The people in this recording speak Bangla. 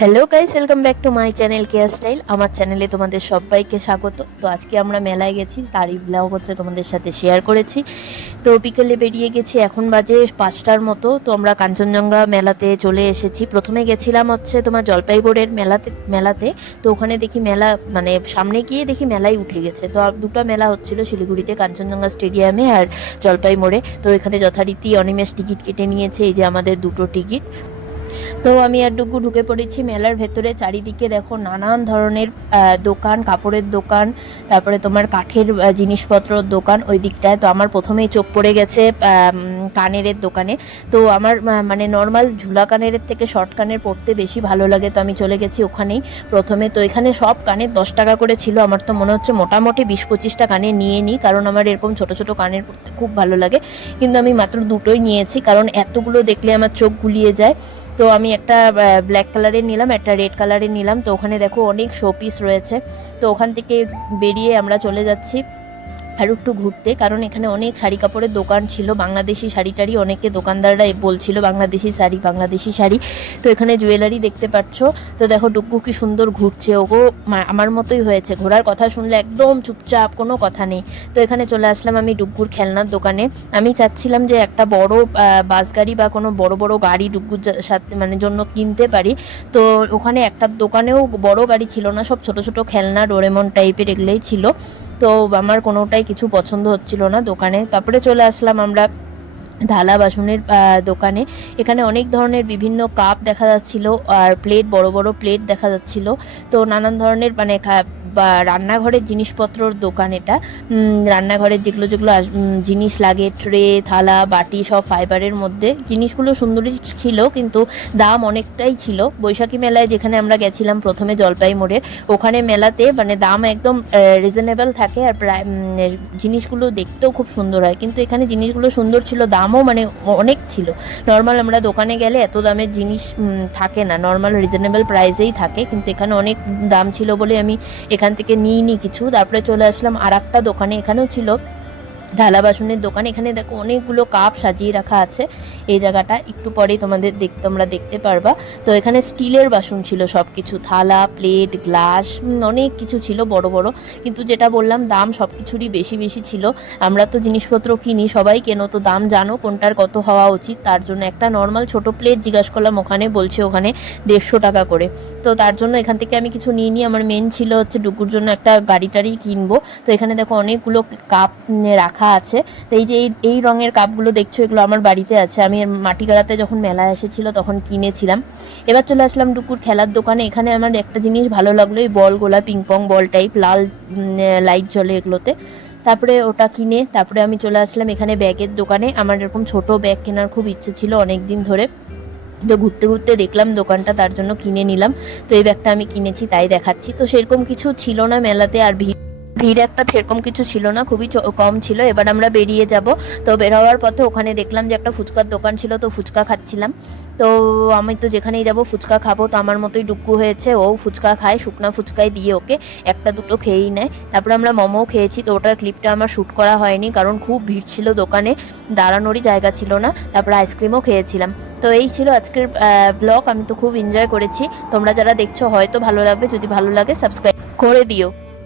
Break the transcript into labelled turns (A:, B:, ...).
A: Hello guys welcome back to my channel care style আমার চ্যানেলে তোমাদের সবাইকে স্বাগত। তো আজকে আমরা মেলায় গেছি তারই ব্লগ হচ্ছে তোমাদের সাথে শেয়ার করেছি। তো বিকেলে বেরিয়ে গেছি, এখন বাজে পাঁচটার মতো। তো আমরা কাঞ্চনজঙ্ঘা মেলাতে চলে এসেছি। প্রথমে গেছিলাম হচ্ছে তোমার জলপাইগুড়ের মেলাতে মেলাতে। তো ওখানে দেখি মেলা মানে সামনে গিয়ে দেখি মেলায় উঠে গেছে। তো দুটো মেলা হচ্ছিল শিলিগুড়িতে, কাঞ্চনজঙ্ঘা স্টেডিয়ামে আর জলপাই মোড়ে তো এখানে যথারীতি অনিমেষ টিকিট কেটে নিয়েছে, এই যে আমাদের দুটো টিকিট। তো আমি আর ঢুকে পড়েছি মেলার ভেতরে। চারিদিকে দেখো নানান ধরনের দোকান কাপড়ের দোকান তারপরে তোমার কাঠের আহ, জিনিসপত্রর দোকান ওই দিকটায়। তো আমার প্রথমেই চোখ পড়ে গেছে আম, কানেরের দোকানে। তো আমার মানে নর্মাল ঝুলা কানের থেকে শর্ট কানের পরতে বেশি ভালো লাগে। তো আমি চলে গেছি ওখানেই। প্রথমে তো এখানে সব কানের দশ টাকা করে ছিল। আমার তো মনে হচ্ছে মোটামুটি বিশ পঁচিশটা কানে নিয়ে নিই কারণ আমার এরকম ছোট ছোট কানের পড়তে খুব ভালো লাগে। কিন্তু আমি মাত্র দুটোই নিয়েছি কারণ এতগুলো দেখলে আমার চোখ গুলিয়ে যায়। তো আমি একটা ব্ল্যাক কালারের নিলাম, একটা রেড কালারের নিলাম। তো ওখানে দেখো অনেক শোপিস রয়েছে। তো ওখান থেকে বেরিয়ে আমরা চলে যাচ্ছি। আর একটু ঘুরতে, কারণ এখানে অনেক শাড়ি কাপড়ের দোকান ছিল, বাংলাদেশি শাড়ি টাড়ি অনেকে দোকানদাররা বলছিল বাংলাদেশি শাড়ি বাংলাদেশি শাড়ি। তো এখানে জুয়েলারি দেখতে পাচ্ছ, তো দেখো ডুগ্গু কি সুন্দর ঘুরছে, ওগো আমার মতোই হয়েছে। ঘোরার কথা শুনলে একদম চুপচাপ, কোনো কথা নেই। তো এখানে চলে আসলাম আমি ডুগ্গুর খেলনার দোকানে। আমি চাচ্ছিলাম যে একটা বড় বাস গাড়ি বা কোনো বড় বড় গাড়ি ডুগ্গুর সাথে মানে জন্য কিনতে পারি। তো ওখানে একটা দোকানেও বড় গাড়ি ছিল না, সব ছোট ছোট খেলনা ডোরেমন টাইপের এগুলোই ছিল। তো আমার কোনোটাই কিছু পছন্দ হচ্ছিল না দোকানে। তারপরে চলে আসলাম আমরা থালা বাসনের দোকানে। এখানে অনেক ধরনের বিভিন্ন কাপ দেখা যাচ্ছিল আর প্লেট, বড় বড় প্লেট দেখা যাচ্ছিল। তো নানান ধরনের মানে বা রান্নাঘরের জিনিসপত্রর দোকান এটা। রান্নাঘরের যেগুলো যেগুলো জিনিস লাগে, ট্রে, থালা, বাটি সব ফাইবারের মধ্যে। জিনিসগুলো সুন্দরই ছিল, কিন্তু দাম অনেকটাই ছিল। বৈশাখী মেলায় যেখানে আমরা গেছিলাম প্রথমে জলপাই মোড়ের ওখানে মেলাতে মানে দাম একদম রিজনেবল থাকে আর প্রায় জিনিসগুলো দেখতেও খুব সুন্দর হয়। কিন্তু এখানে জিনিসগুলো সুন্দর ছিল দামও মানে অনেক ছিল। নর্মাল আমরা দোকানে গেলে এত দামের জিনিস থাকে না। নর্মাল রিজনেবল প্রাইসেই থাকে। কিন্তু এখানে অনেক দাম ছিল বলে আমি এখান থেকে নিইনি কিছু। তারপরে চলে আসলাম আর একটা দোকানে। এখানেও ছিল থালা বাসনের দোকান। এখানে দেখো অনেকগুলো কাপ সাজিয়ে রাখা আছে। এই জায়গাটা একটু পরেই তোমাদের দেখ, তোমরা দেখতে পারবা। তো এখানে স্টিলের বাসন ছিল সব কিছু থালা, প্লেট, গ্লাস অনেক কিছু ছিল বড় বড়। কিন্তু যেটা বললাম, দাম সব কিছুরই বেশি বেশি ছিল। আমরা তো জিনিসপত্র কিনি, সবাই কেনো তো দাম জানো কোনটার কত হওয়া উচিত। তার জন্য একটা নর্মাল ছোট প্লেট জিজ্ঞাসা করলাম, ওখানে বলছে ওখানে দেড়শো টাকা করে। তো তার জন্য এখান থেকে আমি কিছু নিয়ে নিই আমার মেন ছিল হচ্ছে ডুকুর জন্য একটা গাড়ি টাড়ি কিনবো। তো এখানে দেখো অনেকগুলো কাপ রাখা আছে। তো এই যে এই এই রঙের কাপগুলো দেখছ, এগুলো আমার বাড়িতে আছে। আমি এর মাটিগাড়াতে যখন মেলায় এসেছিল তখন কিনেছিলাম। এবার চলে আসলাম ডুকুর খেলার দোকানে। এখানে আমার একটা জিনিস ভালো লাগল, এই বল গোলা পিং পং বল টাইপ লাল লাইট জ্বলে এগুলোতে। তারপরে ওটা কিনে, তারপরে আমি চলে আসলাম এখানে ব্যাগের দোকানে। আমার এরকম ছোট ব্যাগ কেনার খুব ইচ্ছে ছিল অনেক দিন ধরে। তো ঘুরতে ঘুরতে দেখলাম দোকানটা, তার জন্য কিনে নিলাম। তো এই ব্যাগটা আমি কিনেছি, তাই দেখাচ্ছি। তো সেরকম কিছু ছিল না মেলাতে, আর ভিড় ভিড় একটা সেরকম কিছু ছিল না, খুবই কম ছিল। এবার আমরা বেরিয়ে যাব। তো বের হওয়ার পথে ওখানে দেখলাম যে একটা ফুচকার দোকান ছিল, তো ফুচকা খাচ্ছিলাম। তো আমি তো যেখানেই যাব ফুচকা খাব, তো আমার মতোই ডুক্কু হয়েছে। ও ফুচকা খায়, শুকনা ফুচকাই দিয়ে ওকে একটা দুটো খেয়েই নেয়। তারপর আমরা মোমোও খেয়েছি, তো ওটার ক্লিপটা আমার শ্যুট করা হয়নি, কারণ খুব ভিড় ছিল দোকানে, দাঁড়ানোরই জায়গা ছিল না। তারপর আইসক্রিমও খেয়েছিলাম। তো এই ছিল আজকের ব্লগ। আমি তো খুব এনজয় করেছি। তোমরা যারা দেখছ, হয়তো ভালো লাগবে। যদি ভালো লাগে সাবস্ক্রাইব করে দিও।